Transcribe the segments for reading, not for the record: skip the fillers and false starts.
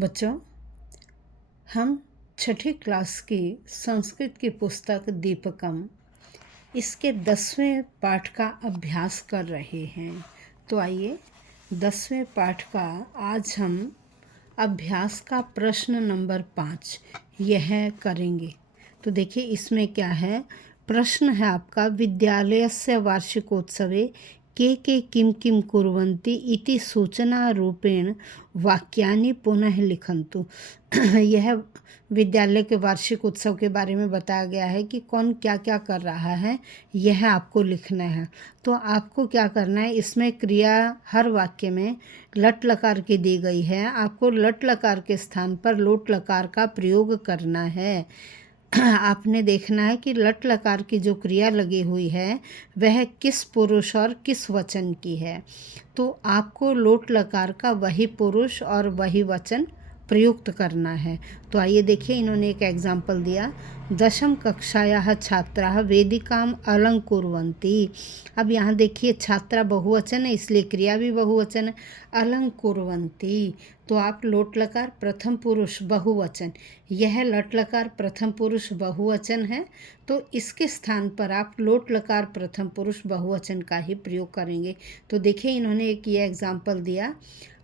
बच्चों, हम छठी क्लास की संस्कृत की पुस्तक दीपकम इसके 10वें पाठ का अभ्यास कर रहे हैं। तो आइए 10वें पाठ का आज हम अभ्यास का प्रश्न नंबर 5 यह करेंगे। तो देखिए इसमें क्या है। प्रश्न है आपका, विद्यालयस्य वार्षिकोत्सवे के किं किं कुर्वन्ति इति सूचना रूपेण वाक्यानि पुनः लिखन्तु। यह विद्यालय के वार्षिक उत्सव के बारे में बताया गया है कि कौन क्या क्या कर रहा है, यह आपको लिखना है। तो आपको क्या करना है, इसमें क्रिया हर वाक्य में लट लकार की दी गई है। आपको लट लकार के स्थान पर लोट लकार का प्रयोग करना है। आपने देखना है कि लट लकार की जो क्रिया लगी हुई है वह किस पुरुष और किस वचन की है। तो आपको लोट लकार का वही पुरुष और वही वचन प्रयुक्त करना है। तो आइए देखिए, इन्होंने एक एग्जाम्पल दिया। दशम कक्षायाः छात्राः वेदिकाम् अलङ्कुर्वन्ति। अब यहाँ देखिए छात्रा बहुवचन है, इसलिए क्रिया भी बहुवचन है। अलङ्कुर्वन्ति, तो आप लोट लकार प्रथम पुरुष बहुवचन, यह लट लकार प्रथम पुरुष बहुवचन है, तो इसके स्थान पर आप लोट लकार प्रथम पुरुष बहुवचन का ही प्रयोग करेंगे। तो देखिए इन्होंने एक ये एग्जाम्पल दिया,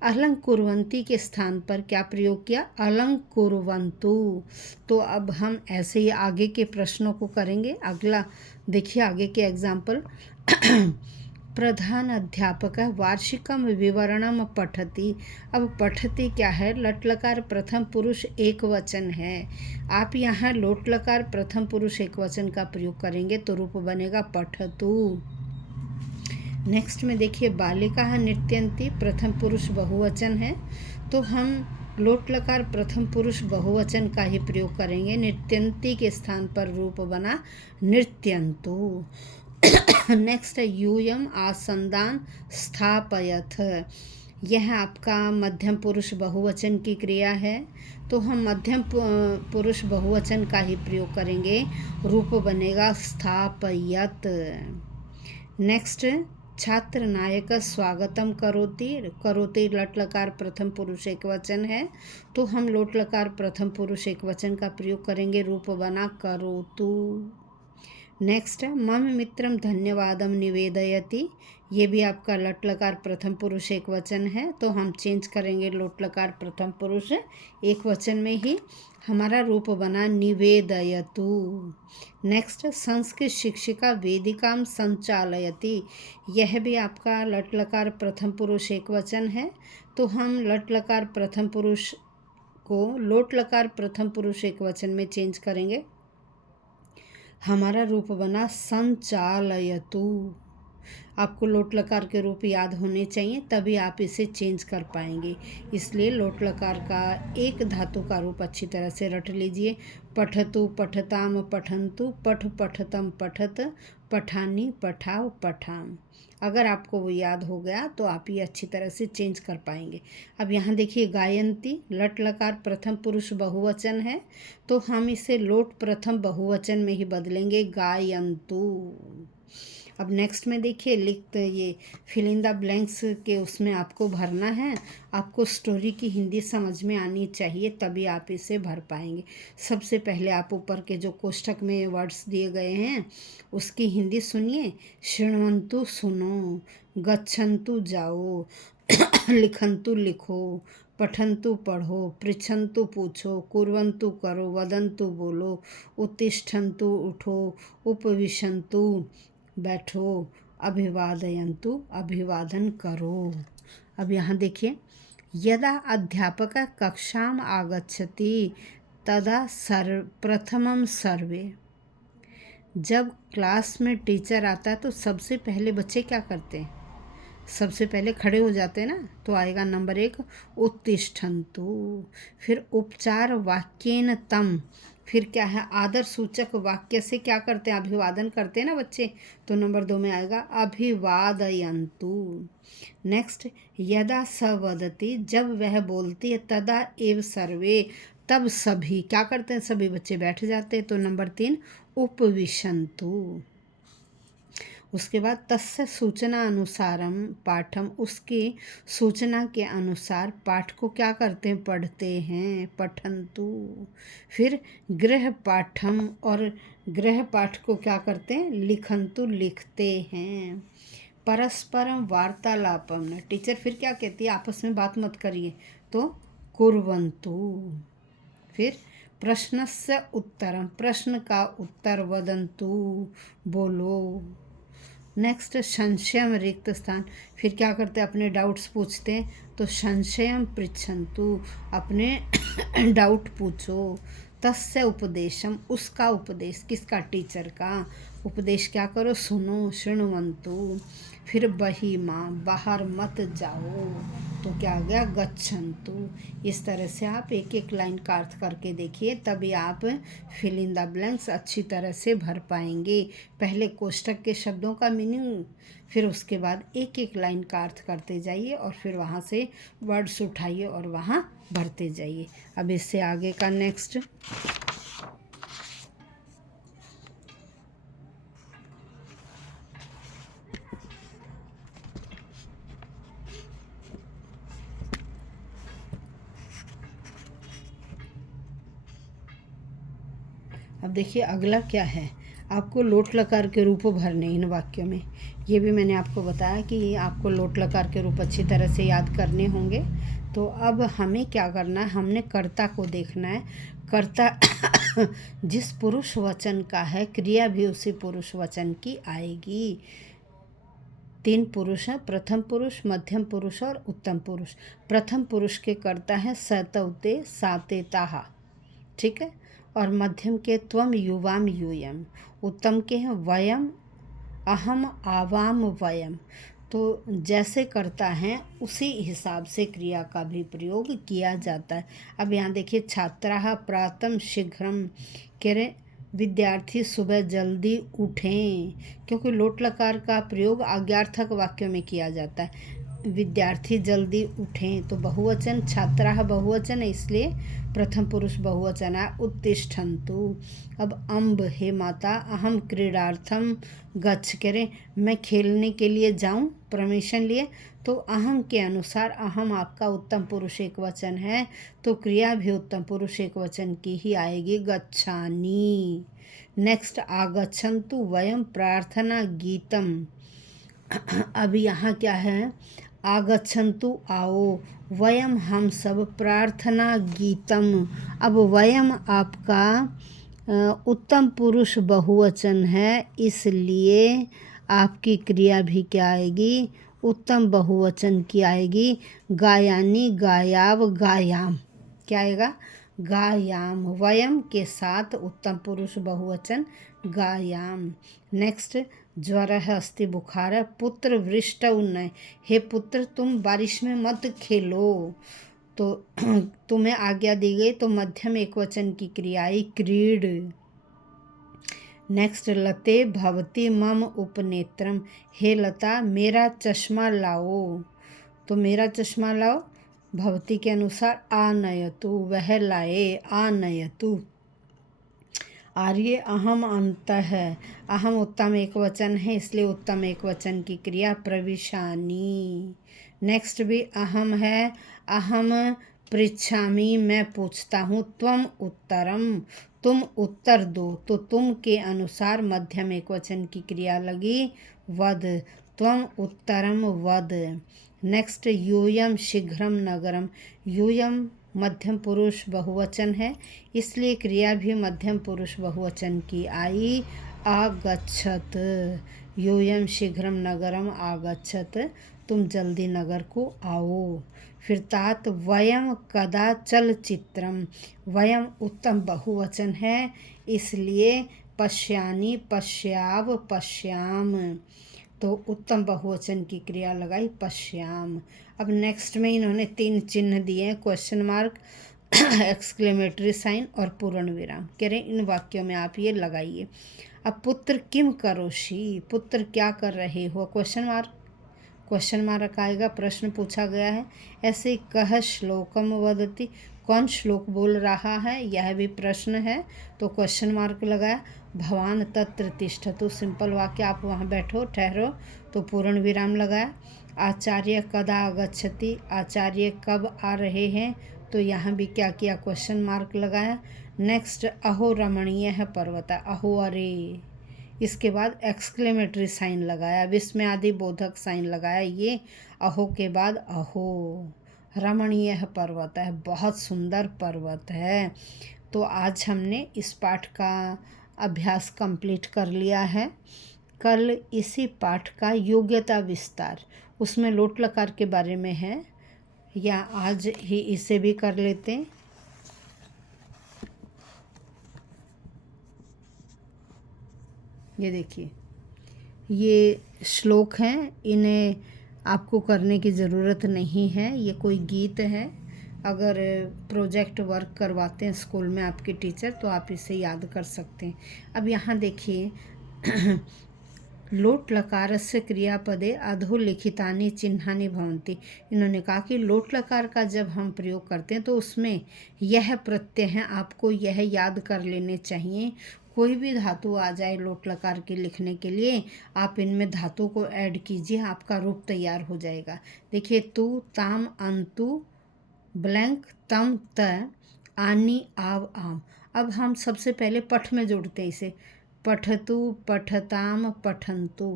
अलंकुर्वन्ति के स्थान पर क्या प्रयोग किया, अलंकुर्वन्तु। तो अब हम ऐसे ही आगे के प्रश्नों को करेंगे। अगला देखिए आगे के एग्जाम्पल। प्रधान अध्यापक वार्षिकम विवरणम पठति। अब पठति क्या है, लट लकार प्रथम पुरुष एक वचन है। आप यहाँ लोट लकार प्रथम पुरुष एक वचन का प्रयोग करेंगे तो रूप बनेगा पठतु। नेक्स्ट में देखिए, बालिका नृत्यन्ति प्रथम पुरुष बहुवचन है, तो हम लोट लकार प्रथम पुरुष बहुवचन का ही प्रयोग करेंगे। नृत्यन्ति के स्थान पर रूप बना नृत्यन्तु। नेक्स्ट है, यूयम आसन्दान स्थापयथ। यह आपका मध्यम पुरुष बहुवचन की क्रिया है, तो हम मध्यम पुरुष बहुवचन का ही प्रयोग करेंगे, रूप बनेगा स्थापयत। नेक्स्ट, छात्र नायक स्वागतम करोति। करोति लट लकार प्रथम पुरुष एक वचन है, तो हम लोट लकार प्रथम पुरुष एक वचन का प्रयोग करेंगे, रूप बना करोतु। नेक्स्ट है, मम मित्रम धन्यवादम निवेदयति। ये भी आपका लट लकार प्रथम पुरुष एक वचन है, तो हम चेंज करेंगे लोट लकार प्रथम पुरुष एक वचन में ही, हमारा रूप बना निवेदयतु। नेक्स्ट, संस्कृत शिक्षिका वेदिकाम संचालयति। यह भी आपका लट लकार प्रथम पुरुष एक वचन है, तो हम लट लकार प्रथम पुरुष को लोट लकार प्रथम पुरुष एक वचन में चेंज करेंगे, हमारा रूप बना संचालयतु। आपको लोट लकार के रूप याद होने चाहिए, तभी आप इसे चेंज कर पाएंगे। इसलिए लोट लकार का एक धातु का रूप अच्छी तरह से रट लीजिए। पठतु पठताम पठन्तु, पठ पठतम पठत, पठानी पठाव पठाम। अगर आपको वो याद हो गया तो आप ये अच्छी तरह से चेंज कर पाएंगे। अब यहाँ देखिए, गायन्ति लट लकार प्रथम पुरुष बहुवचन है, तो हम इसे लोट प्रथम बहुवचन में ही बदलेंगे, गायन्तु। अब नेक्स्ट में देखिए, लिखते ये फिल इन द ब्लैंक्स के उसमें आपको भरना है। आपको स्टोरी की हिंदी समझ में आनी चाहिए, तभी आप इसे भर पाएंगे। सबसे पहले आप ऊपर के जो कोष्ठक में वर्ड्स दिए गए हैं उसकी हिंदी सुनिए। शृण्वन्तु सुनो, गच्छन्तु जाओ, लिखन्तु लिखो, पठन्तु पढ़ो, पृच्छन्तु पूछो, कुर्वन्तु करो, वदन्तु बोलो, उत्तिष्ठन्तु उठो, उपविशन्तु बैठो, अभिवादयन्तु अभिवादन करो। अब यहाँ देखिए, यदा अध्यापक कक्षाम आगच्छति तदा प्रथमम सर्वे। जब क्लास में टीचर आता है तो सबसे पहले बच्चे क्या करते हैं, सबसे पहले खड़े हो जाते हैं ना, तो आएगा नंबर 1 उत्तिष्ठन्तु। फिर उपचार वाक्येन तम, फिर क्या है, आदर सूचक वाक्य से क्या करते हैं, अभिवादन करते हैं ना बच्चे, तो नंबर 2 में आएगा अभिवादयन्तु। नेक्स्ट, यदा स वदति, जब वह बोलती है, तदा एव सर्वे, तब सभी क्या करते हैं, सभी बच्चे बैठ जाते हैं, तो नंबर 3 उपविशन्तु। उसके बाद तस्य सूचना अनुसारम पाठम, उसकी सूचना के अनुसार पाठ को क्या करते हैं, पढ़ते हैं, पठन्तु। फिर गृह पाठम, और गृह पाठ को क्या करते हैं, लिखन्तु, लिखते हैं। परस्परम वार्तालापम, टीचर फिर क्या कहती है, आपस में बात मत करिए, तो कुर्वन्तु। फिर प्रश्नस्य उत्तरम, प्रश्न का उत्तर वदन्तु, बोलो। नेक्स्ट संशयम रिक्त स्थान, फिर क्या करते हैं, अपने डाउट्स पूछते हैं, तो संशयम पृच्छन्तु, अपने डाउट पूछो। तस्य उपदेशम, उसका उपदेश, किसका, टीचर का उपदेश क्या करो, सुनो, शृण्वन्तु। फिर बहिमा, बाहर मत जाओ, तो क्या आ गया, गच्छन्तु। इस तरह से आप एक एक लाइन का अर्थ करके देखिए, तभी आप फिल इन द ब्लैंक्स अच्छी तरह से भर पाएंगे। पहले कोष्ठक के शब्दों का मीनिंग, फिर उसके बाद एक एक लाइन का अर्थ करते जाइए, और फिर वहाँ से वर्ड्स उठाइए और वहाँ भरते जाइए। अब इससे आगे का नेक्स्ट, अब देखिए अगला क्या है, आपको लोट लकार के रूप भरने इन वाक्यों में। ये भी मैंने आपको बताया कि आपको लोट लकार के रूप अच्छी तरह से याद करने होंगे। तो अब हमें क्या करना है, हमने कर्ता को देखना है। कर्ता जिस पुरुष वचन का है, क्रिया भी उसी पुरुष वचन की आएगी। 3 पुरुष हैं, प्रथम पुरुष, मध्यम पुरुष और उत्तम पुरुष। प्रथम पुरुष के कर्ता है सतौते, साते, ताहा, ठीक है। और मध्यम के त्वम, युवाम, यूयम। उत्तम के हैं वयम, अहम, आवाम, वयम। तो जैसे करता है उसी हिसाब से क्रिया का भी प्रयोग किया जाता है। अब यहाँ देखिए, छात्राः प्रातः शीघ्रम, कह रहे विद्यार्थी सुबह जल्दी उठें, क्योंकि लोट लकार का प्रयोग आज्ञार्थक वाक्यों में किया जाता है। विद्यार्थी जल्दी उठें, तो बहुवचन, छात्राः बहुवचन है, इसलिए प्रथम पुरुष बहुवचन है, उत्तिष्ठन्तु। अब अम्ब, हे माता, अहम क्रीडार्थम गच्छ, करें मैं खेलने के लिए जाऊं, परमिशन लिए, तो अहम के अनुसार, अहम आपका उत्तम पुरुष एक वचन है, तो क्रिया भी उत्तम पुरुष एक वचन की ही आएगी, गच्छानि। नेक्स्ट, आगच्छन्तु वयम प्रार्थना गीतम। अब यहाँ क्या है, आगच्छन्तु आओ, वयम हम सब, प्रार्थना गीतम। अब वयम आपका उत्तम पुरुष बहुवचन है, इसलिए आपकी क्रिया भी क्या आएगी, उत्तम बहुवचन की आएगी, गायानी, गायाव, गायाम। क्या आएगा, गायाम। वयम के साथ उत्तम पुरुष बहुवचन गायाम। नेक्स्ट, ज्वरः अस्ति, बुखार है, पुत्र वृष्टौ न, हे पुत्र तुम बारिश में मत खेलो, तो तुम्हें आज्ञा दी गई, तो मध्यम एक वचन की क्रिया आई, क्रीड। नेक्स्ट, लते भवती मम उपनेत्रम, हे लता मेरा चश्मा लाओ, तो मेरा चश्मा लाओ, भवती के अनुसार आनयतु, वह लाए, आनयतु। आर्य, अहम अंत है, अहम उत्तम एक वचन है, इसलिए उत्तम एक वचन की क्रिया प्रविशानी। नेक्स्ट भी अहम है, अहम पृच्छामि, मैं पूछता हूँ, त्वम उत्तरम, तुम उत्तर दो, तो तुम के अनुसार मध्यम एक वचन की क्रिया लगी, वद, त्वम उत्तरम वद। नेक्स्ट, यूयम शीघ्रम नगरम, यूयम मध्यम पुरुष बहुवचन है, इसलिए क्रिया भी मध्यम पुरुष बहुवचन की आई, आगच्छत। यूयम शीघ्रम नगरम आगच्छत, तुम जल्दी नगर को आओ। फिर तात, वयम कदा चलचित्रम, वयम उत्तम बहुवचन है, इसलिए पश्यानि, पश्याव, पश्याम, तो उत्तम बहुवचन की क्रिया लगाई, पश्याम। अब नेक्स्ट में इन्होंने 3 चिन्ह दिए हैं, क्वेश्चन मार्क, एक्सक्लेमेटरी साइन और पूर्ण विराम, कह रहे इन वाक्यों में आप ये लगाइए। अब पुत्र किम करोषि, पुत्र क्या कर रहे हो, क्वेश्चन मार्क आएगा, प्रश्न पूछा गया है। ऐसे कह श्लोकम वदति, कौन श्लोक बोल रहा है, यह भी प्रश्न है, तो क्वेश्चन मार्क लगाया। भवान तत्र तिष्ठतु, सिंपल वाक्य, आप वहाँ बैठो, ठहरो, तो पूर्ण विराम लगाया। आचार्य कदा आगच्छति, आचार्य कब आ रहे हैं, तो यहाँ भी क्या किया, क्वेश्चन मार्क लगाया। नेक्स्ट, अहो रमणीय है पर्वत, अहो अरे, इसके बाद एक्सक्लेमेटरी साइन लगाया, विस्मय आदि बोधक साइन लगाया। ये अहो के बाद अहो, रमणीय है पर्वत है, बहुत सुंदर पर्वत है। तो आज हमने इस पाठ का अभ्यास कंप्लीट कर लिया है। कल इसी पाठ का योग्यता विस्तार, उसमें लोट लकार के बारे में है, या आज ही इसे भी कर लेते हैं। ये देखिए, ये श्लोक हैं, इन्हें आपको करने की ज़रूरत नहीं है, ये कोई गीत है। अगर प्रोजेक्ट वर्क करवाते हैं स्कूल में आपके टीचर, तो आप इसे याद कर सकते हैं। अब यहाँ देखिए, लोट लकारस्य क्रियापदे अधोलिखितानि चिन्हानि भवन्ति। इन्होंने कहा कि लोट लकार का जब हम प्रयोग करते हैं तो उसमें यह प्रत्यय हैं, आपको यह याद कर लेने चाहिए। कोई भी धातु आ जाए लोट लकार के लिखने के लिए, आप इनमें धातु को ऐड कीजिए, आपका रूप तैयार हो जाएगा। देखिए, तू, ताम, अंतु, ब्लैंक, तम, त, आनी, आव, आम। अब हम सबसे पहले पठ में जोड़ते हैं इसे, पठतु, पठताम, पठन्तु।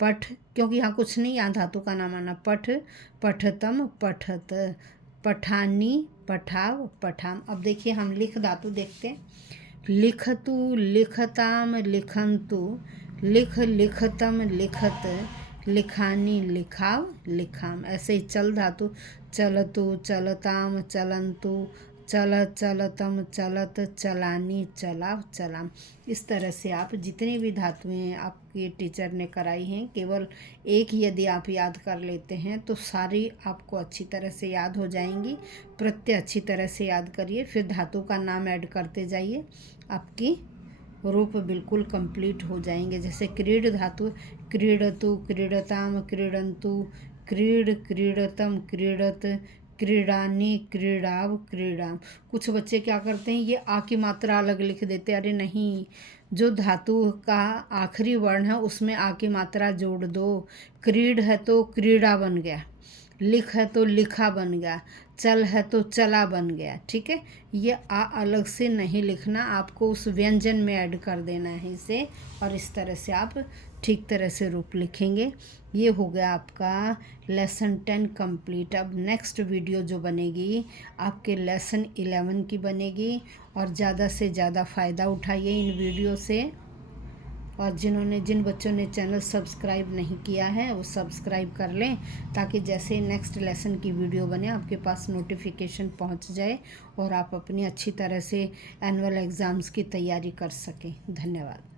पठ, क्योंकि यहाँ कुछ नहीं, यहाँ धातु का नाम आना, पठ, पठतम, पठत, पठानी, पठाव, पठाम। अब देखिए, हम लिख धातु देखते हैं। लिखतु, लिखताम, लिखन्तु, लिख, लिखतम, लिखत, लिखानी, लिखाव, लिखाम। ऐसे ही चल धातु, चलतु, चलताम, चलन्तु, चलत, चलतम, चलत, चलानी, चलाव, चलाम। इस तरह से आप जितनी भी धातुएं आपके टीचर ने कराई हैं, केवल एक यदि आप याद कर लेते हैं तो सारी आपको अच्छी तरह से याद हो जाएंगी। प्रत्यय अच्छी तरह से याद करिए, फिर धातु का नाम ऐड करते जाइए, आपकी रूप बिल्कुल कंप्लीट हो जाएंगे। जैसे क्रीड धातु, क्रीडतु, क्रीडताम, क्रीडन्तु, क्रीड, क्रीडतम, क्रीडत, क्रीडानी, क्रीडाव, क्रीडाम। कुछ बच्चे क्या करते हैं, ये आ की मात्रा अलग लिख देते, अरे नहीं, जो धातु का आखिरी वर्ण है उसमें आ की मात्रा जोड़ दो। क्रीड है तो क्रीड़ा बन गया, लिख है तो लिखा बन गया, चल है तो चला बन गया। ठीक है, ये आ अलग से नहीं लिखना, आपको उस व्यंजन में ऐड कर देना है इसे, और इस तरह से आप ठीक तरह से रूप लिखेंगे। ये हो गया आपका लेसन 10 कंप्लीट। अब नेक्स्ट वीडियो जो बनेगी आपके लेसन 11 की बनेगी, और ज़्यादा से ज़्यादा फ़ायदा उठाइए इन वीडियो से। और जिन बच्चों ने चैनल सब्सक्राइब नहीं किया है वो सब्सक्राइब कर लें, ताकि जैसे नेक्स्ट लेसन की वीडियो बने आपके पास नोटिफिकेशन पहुंच जाए और आप अपनी अच्छी तरह से एनुअल एग्ज़ाम्स की तैयारी कर सकें। धन्यवाद।